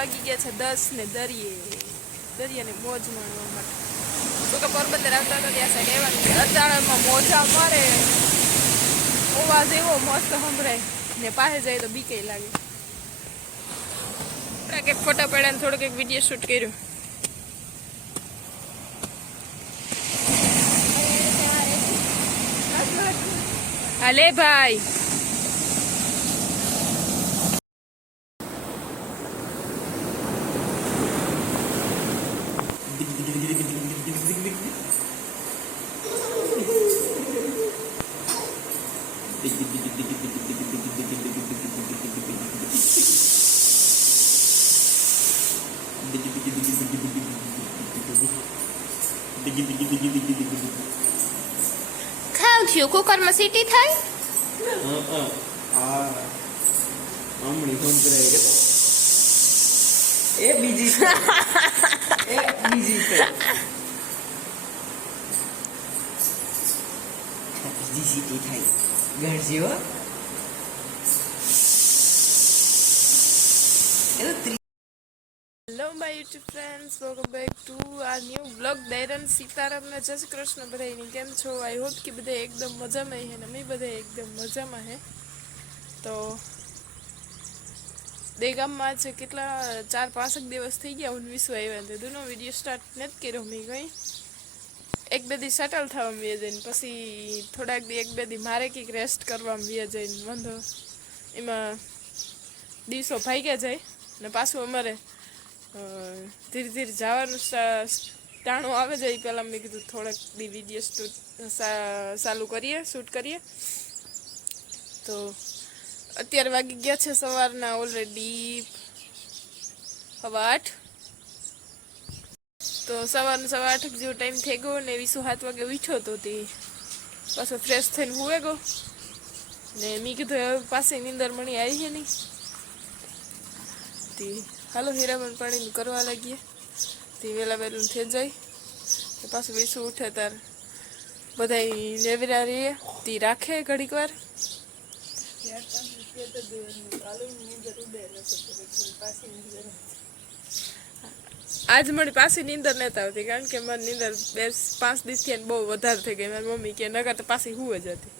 વાગી ગયા છે 10 ને દરિયાને મોજ માણવા માટે. તો કે પોરબંદર આવતા હતા ત્યાં સાઈડ એવાનું અચાનકમાં મોજા મારે, અવાજ એવો મસ્ત સંભળાય ને પાસે જાય તો બીકે લાગે. કંઈક ફોટા પડ્યા ને થોડોક એક વિડીયો શૂટ કર્યો. હાલે ભાઈ ખાવ થયું કુકરમાં સીટી થાય. બીજી સીટી થાય ગણજી હો. Hello my YouTube friends, welcome back to આ ન્યૂ બ્લોગ. દૈરન સીતારામને જય શ્રી કૃષ્ણ બધાને. કેમ છો? આઈ હોપ કે બધા એકદમ મજામાં હે ને અમે બધા એકદમ મજામાં હે. તો દેગામમાં છે કેટલા 4-5 દિવસ થઈ ગયા હું વિશ્વ આવ્યા તો દૂનો વિડીયો સ્ટાર્ટ નથી કર્યો મેં કંઈ. એક બે દી સેટલ થવામાં વ્યા જઈને પછી થોડાક દી એક બે દી મારે કંઈક રેસ્ટ કરવામાં વ્યા જઈને વાંધો એમાં દિવસો ભાગ્યા જાય ને પાછું અમારે ધીરે ધીરે જવાનું ટાણું આવે જાય. પહેલાં મેં કીધું થોડાક દી વિડીયો શૂટ કરીએ. તો અત્યારે વાગી ગયા છે સવારના ઓલરેડી 8:15. તો સવારનો 8:15 જેવો ટાઈમ થઈ ગયો ને 7 વાગે ઉઠ્યો તો તે પાછો ફ્રેશ થઈને હુએ ગયો ને મેં કીધું હવે પાસે નીંદર મણી આવી છે નહીં તે હાલો હીરામણ પાણીનું કરવા લાગીએ તે વહેલા વહેલું થઈ જાય. પાછું વીસું ઉઠે તાર બધા નેવરા રહીએ તે રાખે ઘડીક વાર. આજ મારી પાછી નીંદર નથી આવતી કારણ કે મારી નીંદર 5 દિવસથી બહુ વધારે થઈ ગઈ. મારી મમ્મી કે નગર તો પાછી હુવે જ હતી.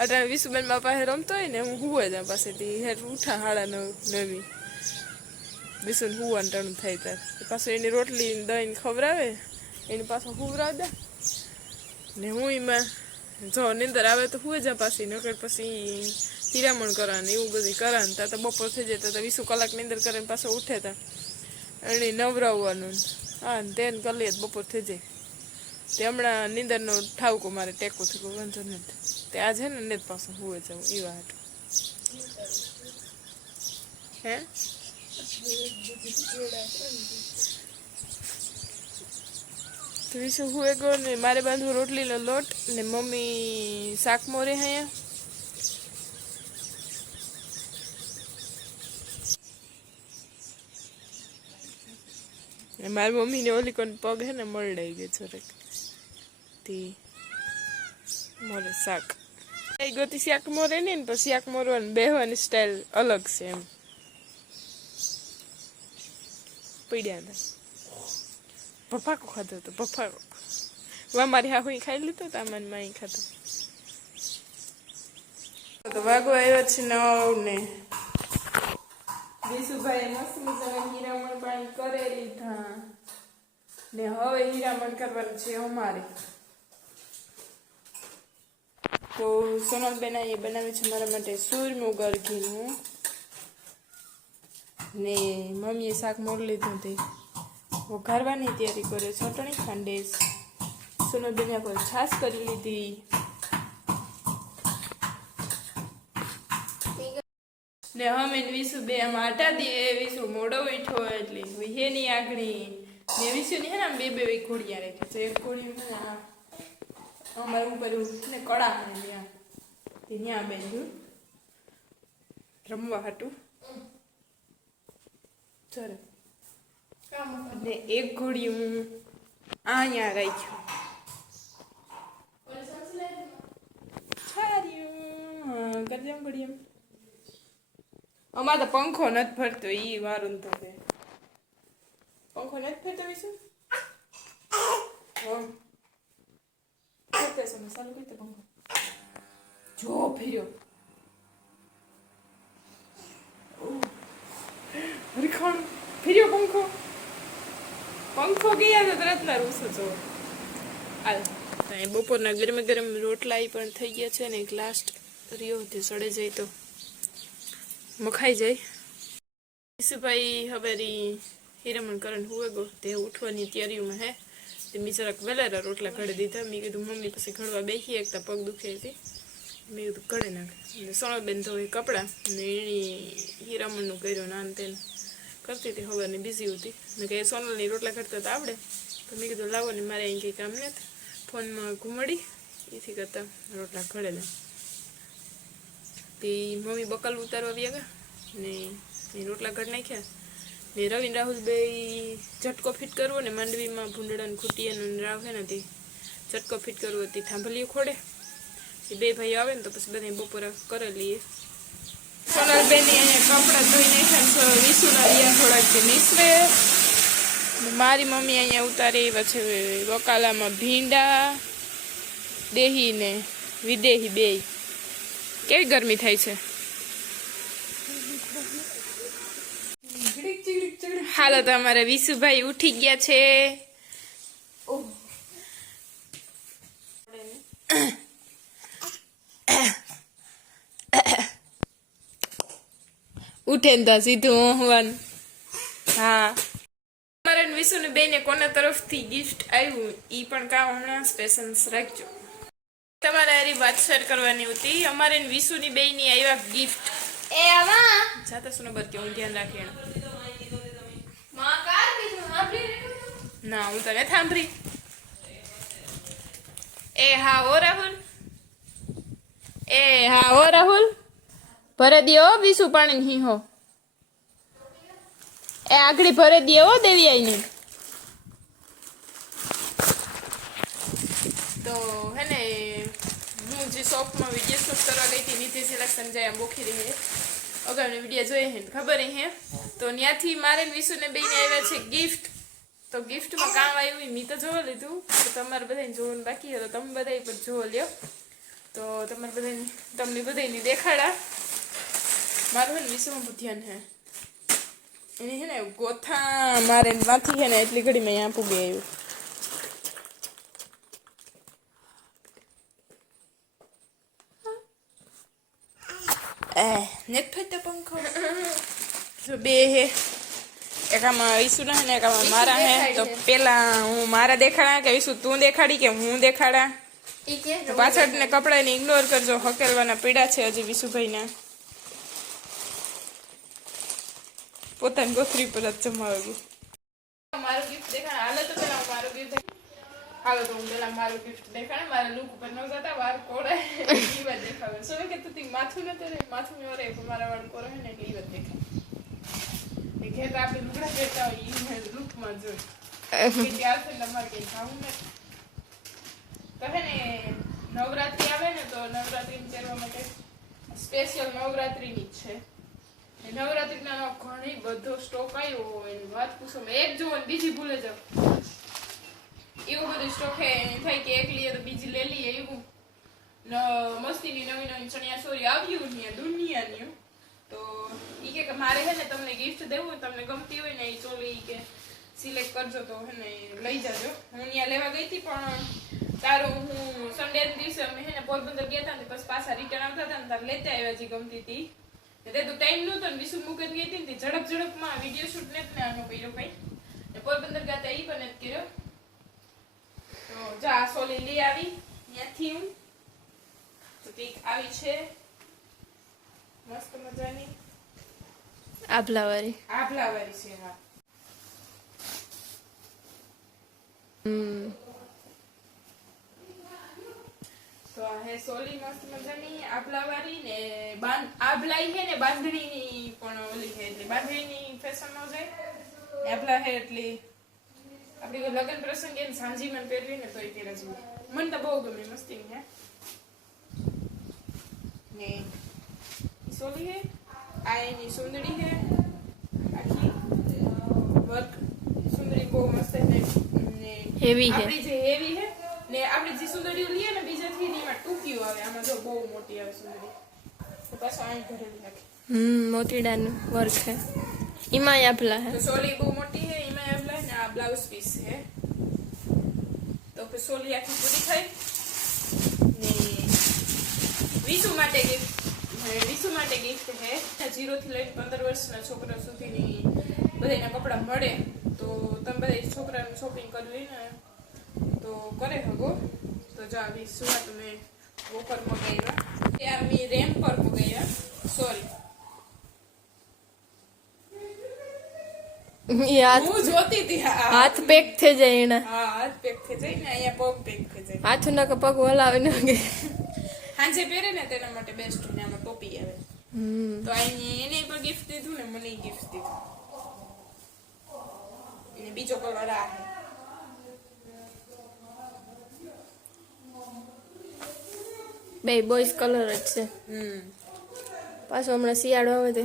અટાણે વિશુબેન મારા પાસે રમતો હોય ને હું હુવે જ પાસેથી હેઠ ઉઠા 9:30 વિશુને હુવાનું ટાણું થાય તાર પાછું એની રોટલી દહીં ખવડાવે એની પાછું હુવરાવ દે ને હું એમાં જો નીંદર આવે તો હુવે જા પાછી નકર પછી હીરામણ કરવાનું એવું બધું કરવાનું. ત્યાં તો બપોર થઈ જાય તો 20 કલાક નીંદર કરીને પાછો ઉઠે તા એને નવરાવવાનું હા તેને કરી જ બપોર થઈ જાય. તે હમણાં નીંદરનો ઠાવકો મારે ટેકો થયો વાંધો નથી. તે આ છે ને પાછું હુવે જવું એવા હાટું હે તો વિશું હુએ ગયો ને મારે બાંધવું રોટલીનો લોટ ને મમ્મી શાક મોરે અહીંયા. મારી મમ્મીને ઓલી કોણ પગ હે ને મળડાઈ ગયો છોરેક તે મોરે શાક એ ગોતી શાક મોરે ને પછી શાક મોરવાની બેહવાની સ્ટાઈલ અલગ છે એમ પડ્યા હતા. ભફાકો ખાધો હતો ભફાકો મારી હા હું ખાઈ લીધો તો આમાં માં ખાધો તો વાગો આવ્યો છે 9 ને વિશુભાઈ મસ્ત મજાના હીરામણ પાણી કરી લીધા ને હવે હીરામણ કરવાનું છે અમારે. તો સોનલબેન એ બનાવ્યું છે મારા માટે સૂરમુગર ઘીનું ને મમ્મીએ શાક મોરી લીધું તે વઘારવાની તૈયારી કરે. ચટણી ખાંડેસ સોનલબેને પર છાશ કરી લીધી ને અમે વિશુ બે આમ આટા દઈએ. વિશુ મોડો ઉઠ્યો એટલે વિહેની આગણી ને વિશુની હે ને બે ઘોડિયા રાખે છે. એક ઘોડી અમારે ઉપર ને કડા ને ત્યાં બેઠું રમવા હાટું ચરે ને એક ઘોડી હું અહીંયા રાખ્યું છાર્યું કરજામ ઘોડી એમ. અમારે તો પંખો નથી ફરતો ઈ વારું તો પંખો નથી ફેરતો વિશું ફેરતે છે મેં ચાલુ કરી દે પંખો જો ફેર્યો રીખણ ફેર્યો પંખો પંખો ગયા તો તરત ના રૂસો છો હાલ બપોરના ગરમ ગરમ રોટલા પણ થઈ ગયા છે ને એક લાસ્ટ રહ્યો તે સડે જાય તો મખાઈ જાય ઈસુભાઈ હવે હીરામણ કરણ હુએ ગો તે ઉઠવાની તૈયારીમાં હે તે મેં જરાક વેલેરા રોટલા ઘડી દીધા મેં કીધું મમ્મી પછી ઘડવા બેસી એકતા પગ દુખે હતી મેં કીધું ઘડે નાખે અને સોનલબેન ધોઈ કપડાં ને એની હીરામણનું કર્યું નાન તેને કરતી હતી હવારની બિઝી હતી ને કે સોનલની રોટલા ઘડતા તો આવડે તો મેં કીધું લાવો ને મારે અહીં કંઈ કામ નથી ફોનમાં ઘૂમડી એથી કરતાં રોટલા ઘડેલા તે મમ્મી બકલ ઉતારવા ગયા ને એ રોટલા ઘડ નાખ્યા ને રવિન રાહુલ બે ઝટકો ફિટ કરવો ને માંડવીમાં ભૂંડળાને ખૂટીયાનું રાવ છે ને તે ઝટકો ફિટ કરવો તે થાંભલીઓ ખોડે એ બે ભાઈઓ આવે ને તો પછી બધા બપોરે કરે લઈએ સોનલબેન અહીંયા કપડાં ધોઈ નાખ્યા વિસુના રહ્યા થોડાક જે નીસવે મારી મમ્મી અહીંયા ઉતારી પછી બકાલામાં ભીંડા દેહી ને વિદેહી બે કેવી ગરમી થાય છે હાલો તો અમારા વિશુભાઈ ઉઠી ગયા છે ઉઠે ને તો સીધું હોવાનું હા અમારા વિશુ ને બેને કોના તરફથી ગિફ્ટ આવ્યું ઈ પણ કામ હમણાં પેશન્સ રાખજો તમારે હારી વાત શેર કરવાની હતી અમારે વિશુની બેની આવ્યા ગિફ્ટ એ આવા જાતા સુનો બર કે હું ધ્યાન રાખી માં કાર કીધું આપડી ના હું તને સાંભળી એ હા ઓ રાહુલ ભરે દિયો વિશુ પાણી હી હો એ આગળી ભરે દિયો હો દેવી આઈને તો હે ને હું જે શોપમાં વિડીયો શૂટ કરવા ગઈ હતી નીતિ સિલેક્શન જાય બોખી રહી હે અગાઉની વિડીયો જોઈએ હે ખબર હે તો ત્યાંથી મારે વિશુને બેને આવ્યા છે ગિફ્ટ તો ગિફ્ટમાં કામ આવ્યું મેં તો જોવા લીધું તો તમારે બધાને જોવાનું બાકી હતો તમે બધા પણ જોવો લ્યો તો તમારે બધાને તમને બધાને દેખાડા મારું હે ને વિશુમાં ધ્યાન હે એને હે ને ગોથા મારે માંથી હે ને એટલી ઘડીમાં અહીંયા પૂગી આવ્યું નેટ ફેરતો પંખો જો બે હે એકામાં વિશુના હે ને એકામાં મારા હે તો પેલા હું મારા દેખાડા કે વિશુ તું દેખાડી કે હું દેખાડા ઈ કે તો પાછળ ને કપડાને ઇગ્નોર કરજો હકેલવાના પીડા છે હજી વિશુભાઈના પોતાની ગોથરી પર જ જમાવેલું મારું ગિફ્ટ દેખાડ હાલો તો પેલા મારું ગિફ્ટ હાલો તો હું પેલા મારું ગિફ્ટ દેખાડ મારા લુક ઉપર ન જતા વાર કોડે ઈ વાત દેખાવે સો કે તું માથું ન તેરે માથું મે ઓરે મારા વાળ કોરે હે ને એટલે ઈ વાત દેખાય એ કે આપણે લુગડા પહેરતા હોય ઈ લુક માં જોઈ કે ત્યાર થી તમારે કે જાવું ને તો હે ને નવરાત્રી આવે ને તો નવરાત્રી પહેરવા માટે સ્પેશિયલ નવરાત્રીની જ છે નવરાત્રીના ઘણી બધો સ્ટોક આવ્યો હોય એની વાત પૂછો એક જોવો ને બીજી ભૂલે જાવ એવું બધું સ્ટોક હે થાય કે એક લઈએ તો બીજી લઈ લઈએ એવું મસ્તીની નવી નવી ચણિયા ચોરી આવ્યું ને દુનિયાની તો ઈ કે મારે હે ને તમને ગિફ્ટ દેવું તમને ગમતી હોય ને એ ચોલી કે સિલેક્ટ કરજો તો હે ને લઈ જાજો હું ત્યાં લેવા ગઈ હતી પણ તારું હું સન્ડે દિવસે અમે હે ને પોરબંદર ગયા હતા ને પછી પાછા રિટર્ન આવતા હતા ને તાર લેતા આવ્યા જે ગમતી હતી તે તો ટાઈમ નહોતો ને વિશુ મુકત ગઈ હતી ને ઝડપમાં વિડીયો શૂટ ને આનો કર્યો કઈ ને પોરબંદર ગયા ઈ પણ નથી કર્યો તો જા સોલી લઈ આવી ત્યાંથી હું તો કંઈક આવી છે મસ્ત મજાની આભલાવાળી છે હા તો આ હે સોલી મસ્ત મજાની આભલાવાળી ને આભલાઈ હે ને બાંધણીની પણ ઓલી છે એટલે બાંધણીની ફેશન નો જાય આભલા હે એટલે આપણી કોઈ લગ્ન પ્રસંગે ને સાંજી મને પહેરવી ને તો એ પહેરા જેવું મને તો બહુ ગમે મસ્તી હે ને સોલી હે આ એની સુંદરી હે આખી વર્ક સુંદરી બહુ મસ્ત છે ને Heavy છે. આપણી જે હેવી છે ને આપણે જે સુંદરીઓ લઈએ ને બીજાથી ને એમાં ટૂંકીઓ આવે, આમાં જો બહુ મોટી આવે સુંદરી. તો પાછું અહીં ભરેલું રાખી મોતીડાનું વર્ક છે. એમાંય આપલા હે. તો સોલી બહુ મોટી છે, એમાં આપલા ને આ બ્લાઉઝ પીસ છે. તો કે સોલી આખી પૂરી થઈ ને વિશુ માટે ગિફ્ટ છે. 0 થી લઈને 15 વર્ષના છોકરા સુધીની બધાના કપડાં મળે. તો તમે બધા છોકરાનું શોપિંગ કરવી ને તો કરે હગો. તો જો આ વિશુ આ તમે વોકર મગાવ્યા, એ આ મેં રેમ પર મગાવ્યા. સોરી, હું જોતી હતી. હાથ પેક થઈ જાય એના. હા, હાથ પેક થઈ જાય ને અહીંયા પગ પેક થઈ જાય. હાથ ના કે પગ હલાવે ને કે. હાંજે પહેરે ને તેના માટે બેસ્ટ ને આમાં ટોપી આવે. તો એને પણ ગિફ્ટ દીધું ને મને ગિફ્ટ દીધું. અને બીજો કલર આ છે. બે બોયઝ કલર જ છે. પાછો હમણાં શિયાળો આવે તે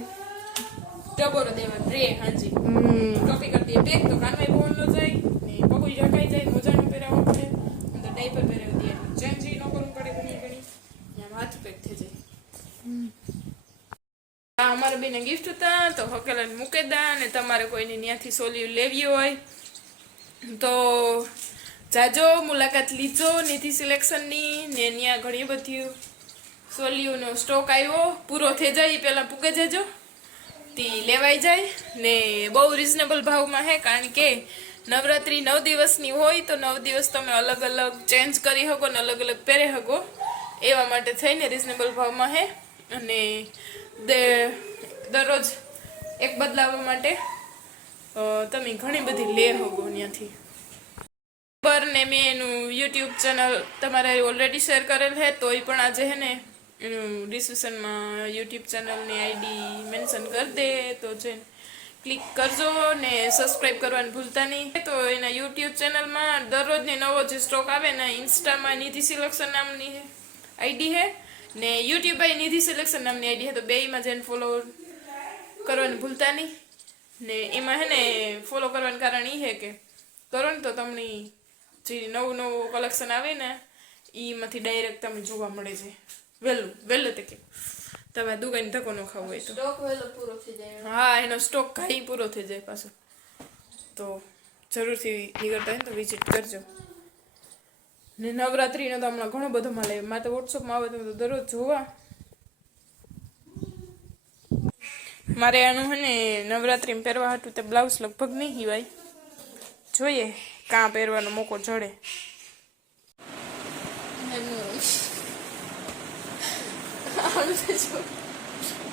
ટબોરો દેવા રે હાંજી ટોપી કરતી પેક તો કાનવાય બોલ ન જાય ને પગુઈ ઢકાઈ જાય, મોજા ન પહેરાવવા પડે, અંદર ડાયપર પહેરાવી દે, ચેન્જ ન કરવું પડે ઘણી આમ હાથ પેક થઈ જાય. આ અમારા બેને ગિફ્ટ હતા તો હકેલાને મૂકે દા. અને તમારે કોઈને ત્યાંથી સોલી લેવી હોય તો જાજો મુલાકાત લીજો નિધિ સિલેક્શનની ને ત્યાં ઘણી બધી સોલીઓનો સ્ટોક આવ્યો, પૂરો થઈ જાય એ પહેલાં પૂગે જજો તી લેવાઈ જાય ને બહુ રિઝનેબલ ભાવમાં છે. કારણ કે નવરાત્રી 9 દિવસની હોય તો 9 દિવસ તમે અલગ અલગ ચેન્જ કરી શકો ને અલગ અલગ પહેરે શકો, એવા માટે થઈને રિઝનેબલ ભાવમાં છે. અને દરરોજ એક બદલાવવા માટે તમે ઘણી બધી લે શકો ત્યાંથી. પર ને મેં એનું યુટ્યુબ ચેનલ તમારે ઓલરેડી શેર કરેલ છે, તોય પણ આજે છે ને એનું ડિસ્ક્રિપ્શનમાં યુટ્યુબ ચેનલની આઈડી મેન્શન કરી દે તો છે ક્લિક કરજો ને સબસ્ક્રાઈબ કરવાનું ભૂલતા નહીં. તો એના યુટ્યુબ ચેનલમાં દરરોજની નવો જે સ્ટોક આવે ને ઇન્સ્ટામાં નિધિ સિલેક્શન નામની આઈડી છે ને યુટ્યુબ પર નિધિ સિલેક્શન નામની આઈડી છે. તો બેયમાં જઈને ફોલો કરવાનું ભૂલતા નહીં. ને એમાં છે ને ફોલો કરવાનું કારણ એ છે કે કરો ને તો તમને જે નવું કલેક્શન આવે ને એમાંથી ડાયરેક્ટ તમે જોવા મળે છે વહેલું તે કે તમે દુકાન ધક્કો ન ખાવું હોય તો સ્ટોક વેલો પૂરો થઈ જાય. હા, એનો સ્ટોક ઘાઈ પૂરો થઈ જાય પાછો. તો જરૂરથી નીકળતા હોય ને તો વિઝિટ કરજો. ને નવરાત્રીનો તો હમણાં ઘણો બધો માલ આવ્યો. મારે તો વોટ્સઅપમાં આવે તો દરરોજ જોવા. મારે આનું છે ને નવરાત્રીમાં પહેરવા હતું તે બ્લાઉઝ લગભગ નહીં હિવાય, જોઈએ કાં પહેરવાનો મોકો જડે.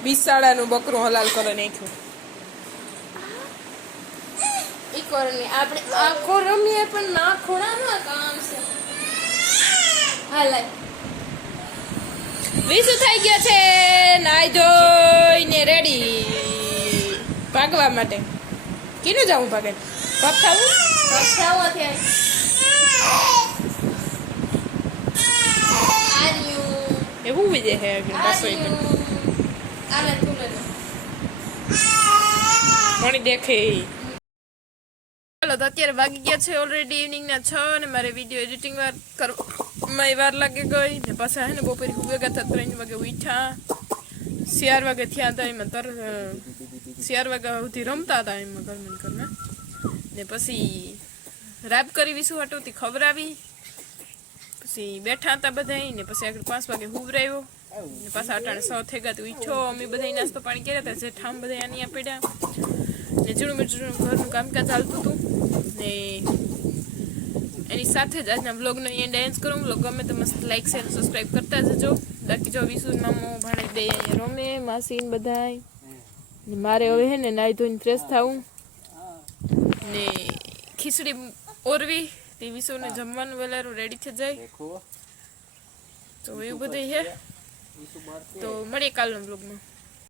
બિસાડાનું બકરું હલાલ કરે નાખ્યું. ઈકોરની આપણે આખો રમીએ પણ ના ખોડામાં કામ છે. હાલાય વિસુ થઈ ગયા છે નાઈ ધોઈને રેડી ભાગવા માટે. કીનું જાવું ભાગે? પગ ખાવું? પક્ષાઓ થાય. આર્યું એવું વિજે હે પાછો એક આલે તુલે મણી દેખે. ચાલો તો અત્યારે વાગી ગયા છે ઓલરેડી ઇવનિંગના 6 અને મારે વિડીયો એડિટિંગ કરવામાં વાર લાગી ગઈ ને પાછા હે ને બપોરે ભેગા થતા 3 વાગે ઉઠ્યા, 4 વાગે થયા હતા. એમાં 4 વાગ્યા સુધી રમતા હતા એમાં ઘરમાં ને પછી રાબ કરી વિશું હટોથી ખવડાવી, પછી બેઠા હતા બધા ને પછી આગળ 5 વાગે હુવરાવ્યો ને પાછા અટાણે 6 થઈ ગયા તો ઈચ્છો અમે બધા નાસ્તો પાણી કર્યા હતા. જે ઠામ બધા આની પડ્યા ને ઝીણું ઘરનું કામકાજ ચાલતું હતું ને એની સાથે જ આજના વ્લોગનો અહીંયા ડાન્સ કરું. વ્લોગ ગમે તો મસ્ત લાઈક શેર સબસ્ક્રાઈબ કરતા જજો. બાકી જો વિસુ મામો ભાણે બે અહીંયા રમે માસીન બધાય ને મારે હવે હે ને નાઈ ધોઈને ફ્રેશ થવું ને ખીચડી ઓરવી તે વિસુને જમવાનું વેલારું રેડી થઈ જાય. તો એવું બધું છે. તો મળીએ કાલના વ્લોગમાં.